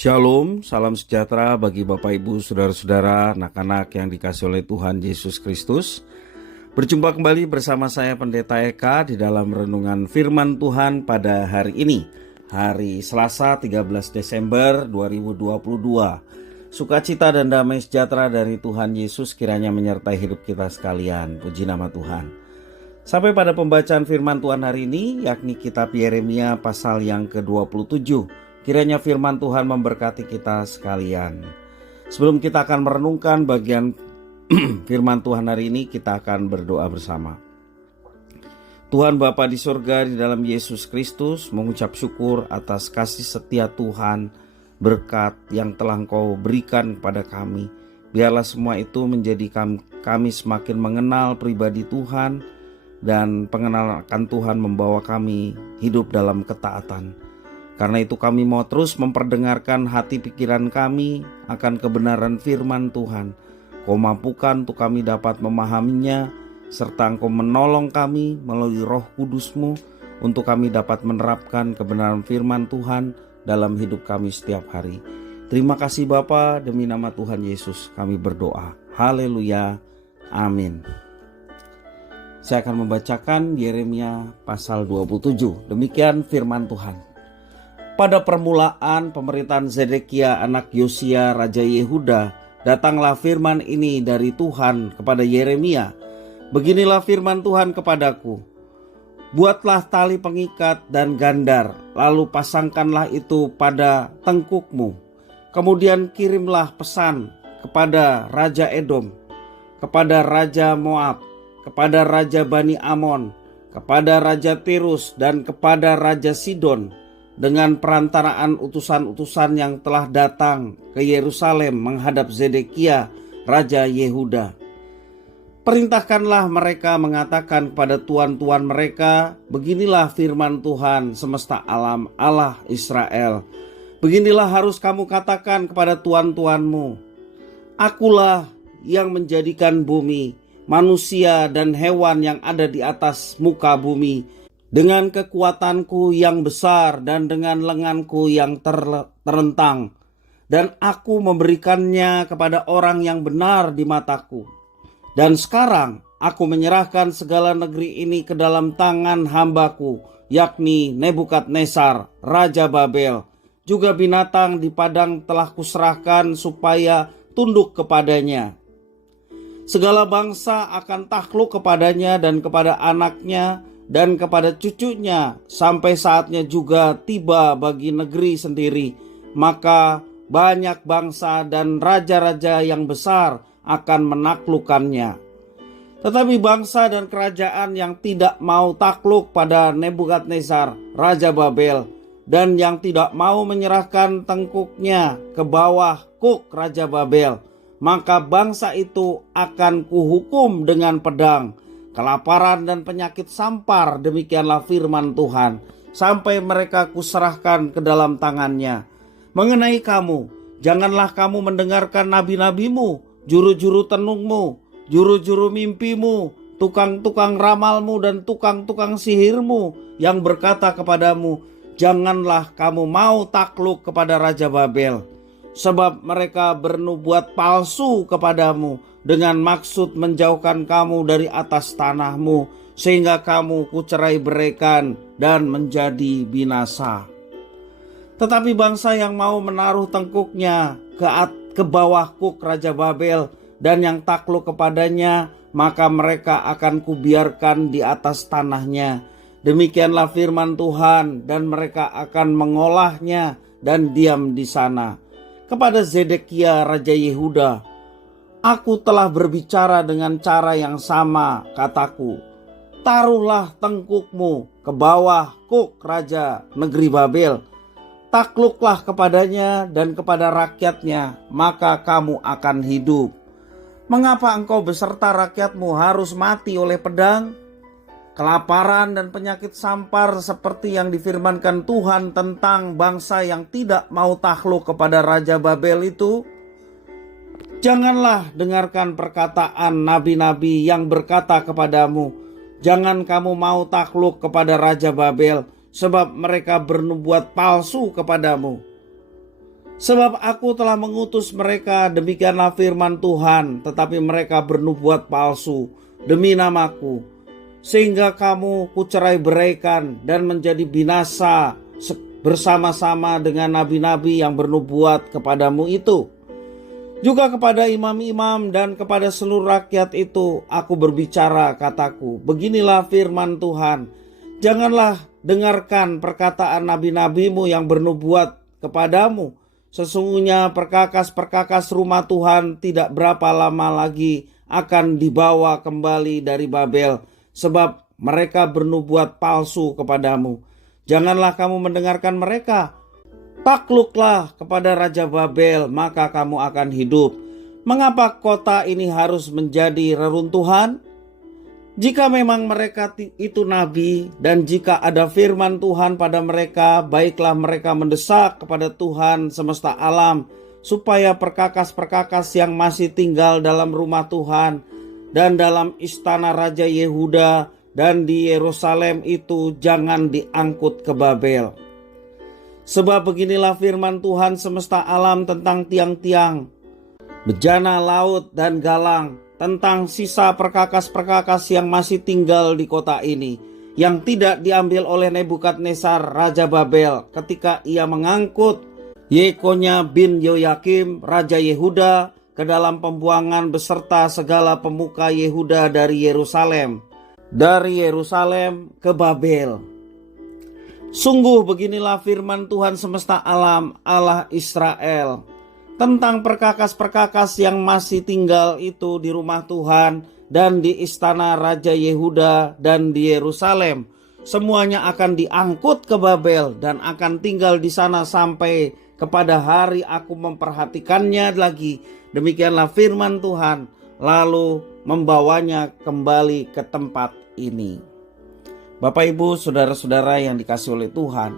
Shalom, salam sejahtera bagi Bapak Ibu, Saudara-saudara, anak-anak yang dikasihi oleh Tuhan Yesus Kristus. Berjumpa kembali bersama saya Pendeta Eka di dalam renungan firman Tuhan pada hari ini, hari Selasa 13 Desember 2022. Sukacita dan damai sejahtera dari Tuhan Yesus kiranya menyertai hidup kita sekalian. Puji nama Tuhan. Sampai pada pembacaan firman Tuhan hari ini, yakni kitab Yeremia pasal yang ke-27. Kiranya firman Tuhan memberkati kita sekalian. Sebelum kita akan merenungkan bagian firman Tuhan hari ini, kita akan berdoa bersama. Tuhan Bapa di surga, di dalam Yesus Kristus, mengucap syukur atas kasih setia Tuhan, berkat yang telah Engkau berikan kepada kami. Biarlah semua itu menjadi kami semakin mengenal pribadi Tuhan, dan pengenalan akan Tuhan membawa kami hidup dalam ketaatan. Karena itu kami mau terus memperdengarkan hati pikiran kami akan kebenaran firman Tuhan. Kau mampukan untuk kami dapat memahaminya, serta Engkau menolong kami melalui Roh Kudus-Mu untuk kami dapat menerapkan kebenaran firman Tuhan dalam hidup kami setiap hari. Terima kasih Bapa, demi nama Tuhan Yesus kami berdoa. Haleluya, amin. Saya akan membacakan Yeremia pasal 27. Demikian firman Tuhan. Pada permulaan pemerintahan Zedekia anak Yosia Raja Yehuda, datanglah firman ini dari Tuhan kepada Yeremia. Beginilah firman Tuhan kepadaku. Buatlah tali pengikat dan gandar, lalu pasangkanlah itu pada tengkukmu. Kemudian kirimlah pesan kepada Raja Edom, kepada Raja Moab, kepada Raja Bani Amon, kepada Raja Tirus, dan kepada Raja Sidon, dengan perantaraan utusan-utusan yang telah datang ke Yerusalem menghadap Zedekia, Raja Yehuda. Perintahkanlah mereka mengatakan kepada tuan-tuan mereka, beginilah firman Tuhan semesta alam, Allah Israel. Beginilah harus kamu katakan kepada tuan-tuanmu, Akulah yang menjadikan bumi, manusia dan hewan yang ada di atas muka bumi, dengan kekuatanku yang besar dan dengan lenganku yang terentang, dan aku memberikannya kepada orang yang benar di mataku. Dan sekarang aku menyerahkan segala negeri ini ke dalam tangan hambaku, yakni Nebukadnezar, Raja Babel. Juga binatang di padang telah kuserahkan supaya tunduk kepadanya. Segala bangsa akan takluk kepadanya dan kepada anaknya dan kepada cucunya, sampai saatnya juga tiba bagi negeri sendiri. Maka banyak bangsa dan raja-raja yang besar akan menaklukkannya. Tetapi bangsa dan kerajaan yang tidak mau takluk pada Nebukadnezar, Raja Babel, dan yang tidak mau menyerahkan tengkuknya ke bawah kuk Raja Babel, maka bangsa itu akan kuhukum dengan pedang, kelaparan dan penyakit sampar, demikianlah firman Tuhan, sampai mereka kuserahkan ke dalam tangannya. Mengenai kamu, janganlah kamu mendengarkan nabi-nabimu, juru-juru tenungmu, juru-juru mimpimu, tukang-tukang ramalmu dan tukang-tukang sihirmu yang berkata kepadamu, janganlah kamu mau takluk kepada Raja Babel, sebab mereka bernubuat palsu kepadamu dengan maksud menjauhkan kamu dari atas tanahmu, sehingga kamu kucerai beraikan dan menjadi binasa. Tetapi bangsa yang mau menaruh tengkuknya ke bawah kuk Raja Babel dan yang takluk kepadanya, maka mereka akan kubiarkan di atas tanahnya. Demikianlah firman Tuhan, dan mereka akan mengolahnya dan diam di sana. Kepada Zedekia Raja Yehuda, aku telah berbicara dengan cara yang sama, kataku. Taruhlah tengkukmu ke bawah kuk Raja negeri Babel. Takluklah kepadanya dan kepada rakyatnya, maka kamu akan hidup. Mengapa engkau beserta rakyatmu harus mati oleh pedang? Kelaparan dan penyakit sampar seperti yang difirmankan Tuhan tentang bangsa yang tidak mau takluk kepada Raja Babel itu. Janganlah dengarkan perkataan nabi-nabi yang berkata kepadamu, jangan kamu mau takluk kepada Raja Babel, sebab mereka bernubuat palsu kepadamu. Sebab aku telah mengutus mereka, demikianlah firman Tuhan, tetapi mereka bernubuat palsu demi namaku, sehingga kamu kucerai beraikan dan menjadi binasa bersama-sama dengan nabi-nabi yang bernubuat kepadamu itu. Juga kepada imam-imam dan kepada seluruh rakyat itu aku berbicara, kataku, beginilah firman Tuhan, janganlah dengarkan perkataan nabi-nabimu yang bernubuat kepadamu. Sesungguhnya perkakas-perkakas rumah Tuhan tidak berapa lama lagi akan dibawa kembali dari Babel, sebab mereka bernubuat palsu kepadamu. Janganlah kamu mendengarkan mereka. Takluklah kepada Raja Babel, maka kamu akan hidup. Mengapa kota ini harus menjadi reruntuhan? Jika memang mereka itu nabi, dan jika ada firman Tuhan pada mereka, baiklah mereka mendesak kepada Tuhan semesta alam, supaya perkakas-perkakas yang masih tinggal dalam rumah Tuhan dan dalam istana Raja Yehuda dan di Yerusalem itu jangan diangkut ke Babel. Sebab beginilah firman Tuhan semesta alam tentang tiang-tiang, bejana laut dan galang, tentang sisa perkakas-perkakas yang masih tinggal di kota ini, yang tidak diambil oleh Nebukadnezar Raja Babel ketika ia mengangkut Yekonya bin Yoyakim Raja Yehuda ke dalam pembuangan beserta segala pemuka Yehuda dari Yerusalem ke Babel. Sungguh beginilah firman Tuhan semesta alam, Allah Israel, tentang perkakas-perkakas yang masih tinggal itu di rumah Tuhan dan di istana Raja Yehuda dan di Yerusalem. Semuanya akan diangkut ke Babel dan akan tinggal di sana sampai kepada hari aku memperhatikannya lagi. Demikianlah firman Tuhan, lalu membawanya kembali ke tempat ini. Bapak, Ibu, saudara-saudara yang dikasihi oleh Tuhan,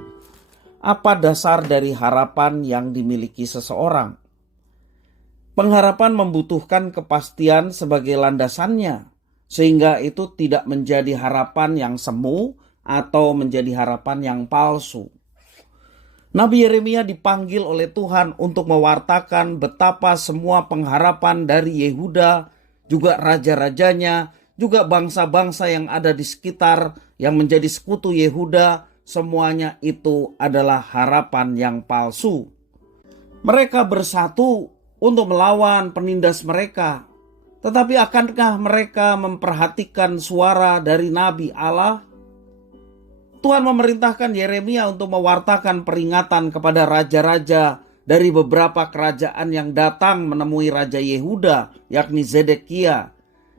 apa dasar dari harapan yang dimiliki seseorang? Pengharapan membutuhkan kepastian sebagai landasannya, sehingga itu tidak menjadi harapan yang semu atau menjadi harapan yang palsu. Nabi Yeremia dipanggil oleh Tuhan untuk mewartakan betapa semua pengharapan dari Yehuda, juga raja-rajanya, juga bangsa-bangsa yang ada di sekitar yang menjadi sekutu Yehuda, semuanya itu adalah harapan yang palsu. Mereka bersatu untuk melawan penindas mereka. Tetapi akankah mereka memperhatikan suara dari Nabi Allah? Tuhan memerintahkan Yeremia untuk mewartakan peringatan kepada raja-raja dari beberapa kerajaan yang datang menemui Raja Yehuda, yakni Zedekia,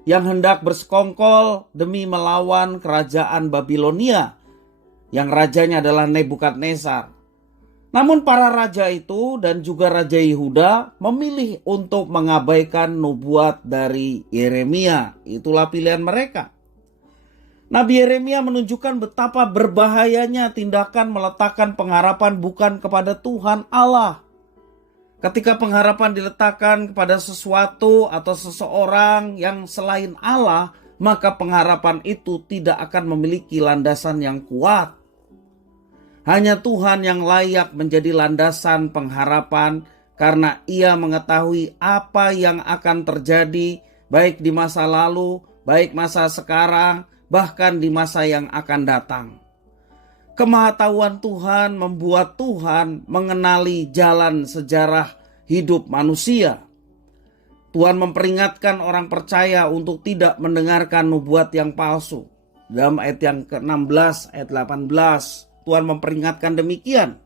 yang hendak bersekongkol demi melawan kerajaan Babilonia, yang rajanya adalah Nebukadnezar. Namun para raja itu dan juga Raja Yehuda memilih untuk mengabaikan nubuat dari Yeremia. Itulah pilihan mereka. Nabi Yeremia menunjukkan betapa berbahayanya tindakan meletakkan pengharapan bukan kepada Tuhan Allah. Ketika pengharapan diletakkan kepada sesuatu atau seseorang yang selain Allah, maka pengharapan itu tidak akan memiliki landasan yang kuat. Hanya Tuhan yang layak menjadi landasan pengharapan karena Ia mengetahui apa yang akan terjadi baik di masa lalu, baik masa sekarang, bahkan di masa yang akan datang. Kemahatauan Tuhan membuat Tuhan mengenali jalan sejarah hidup manusia. Tuhan memperingatkan orang percaya untuk tidak mendengarkan nubuat yang palsu. Dalam ayat yang ke-16, ayat 18, Tuhan memperingatkan demikian.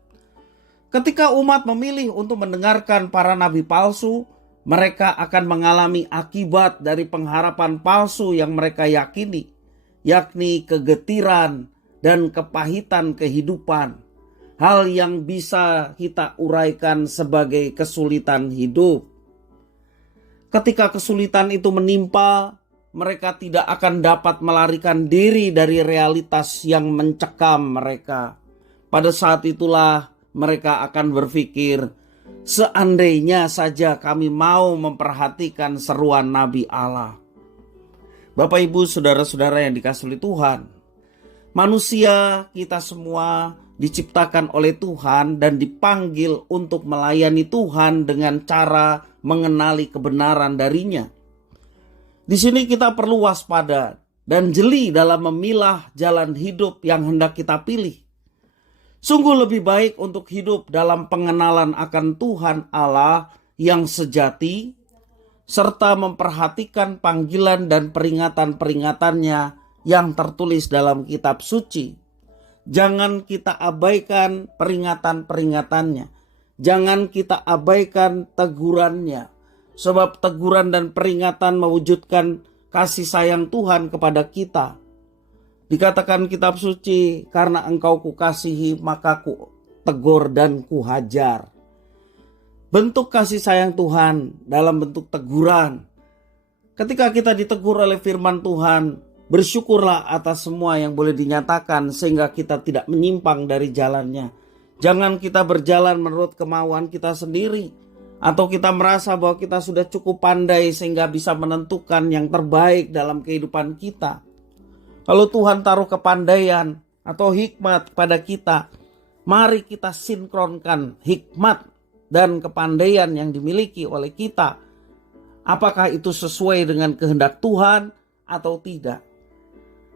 Ketika umat memilih untuk mendengarkan para nabi palsu, mereka akan mengalami akibat dari pengharapan palsu yang mereka yakini, yakni kegetiran dan kepahitan kehidupan. Hal yang bisa kita uraikan sebagai kesulitan hidup. Ketika kesulitan itu menimpa, mereka tidak akan dapat melarikan diri dari realitas yang mencekam mereka. Pada saat itulah mereka akan berpikir, seandainya saja kami mau memperhatikan seruan Nabi Allah. Bapak, Ibu, saudara-saudara yang dikasihi Tuhan, manusia kita semua diciptakan oleh Tuhan dan dipanggil untuk melayani Tuhan dengan cara mengenali kebenaran darinya. Di sini kita perlu waspada dan jeli dalam memilah jalan hidup yang hendak kita pilih. Sungguh lebih baik untuk hidup dalam pengenalan akan Tuhan Allah yang sejati, serta memperhatikan panggilan dan peringatan-peringatannya yang tertulis dalam kitab suci. Jangan kita abaikan peringatan-peringatannya. Jangan kita abaikan tegurannya. Sebab teguran dan peringatan mewujudkan kasih sayang Tuhan kepada kita. Dikatakan kitab suci, karena engkau kukasihi maka ku tegur dan kuhajar. Bentuk kasih sayang Tuhan dalam bentuk teguran. Ketika kita ditegur oleh firman Tuhan, bersyukurlah atas semua yang boleh dinyatakan sehingga kita tidak menyimpang dari jalannya. Jangan kita berjalan menurut kemauan kita sendiri, atau kita merasa bahwa kita sudah cukup pandai sehingga bisa menentukan yang terbaik dalam kehidupan kita. Kalau Tuhan taruh kepandaian atau hikmat pada kita, mari kita sinkronkan hikmat dan kepandaian yang dimiliki oleh kita. Apakah itu sesuai dengan kehendak Tuhan atau tidak?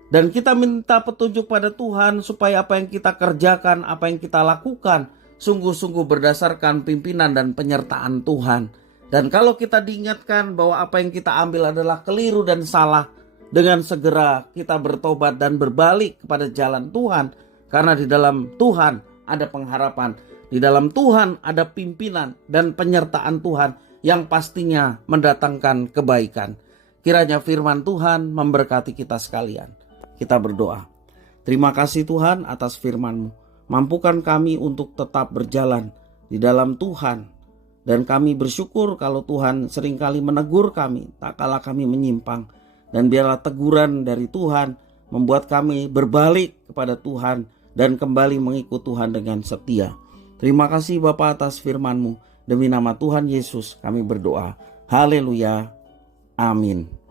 Dan kita minta petunjuk pada Tuhan supaya apa yang kita kerjakan, apa yang kita lakukan sungguh-sungguh berdasarkan pimpinan dan penyertaan Tuhan. Dan kalau kita diingatkan bahwa apa yang kita ambil adalah keliru dan salah, dengan segera kita bertobat dan berbalik kepada jalan Tuhan. Karena di dalam Tuhan ada pengharapan. Di dalam Tuhan ada pimpinan dan penyertaan Tuhan yang pastinya mendatangkan kebaikan. Kiranya firman Tuhan memberkati kita sekalian. Kita berdoa. Terima kasih Tuhan atas firman-Mu. Mampukan kami untuk tetap berjalan di dalam Tuhan. Dan kami bersyukur kalau Tuhan seringkali menegur kami tak kala kami menyimpang. Dan biarlah teguran dari Tuhan membuat kami berbalik kepada Tuhan dan kembali mengikut Tuhan dengan setia. Terima kasih Bapa atas firman-Mu. Demi nama Tuhan Yesus kami berdoa. Haleluya. Amin.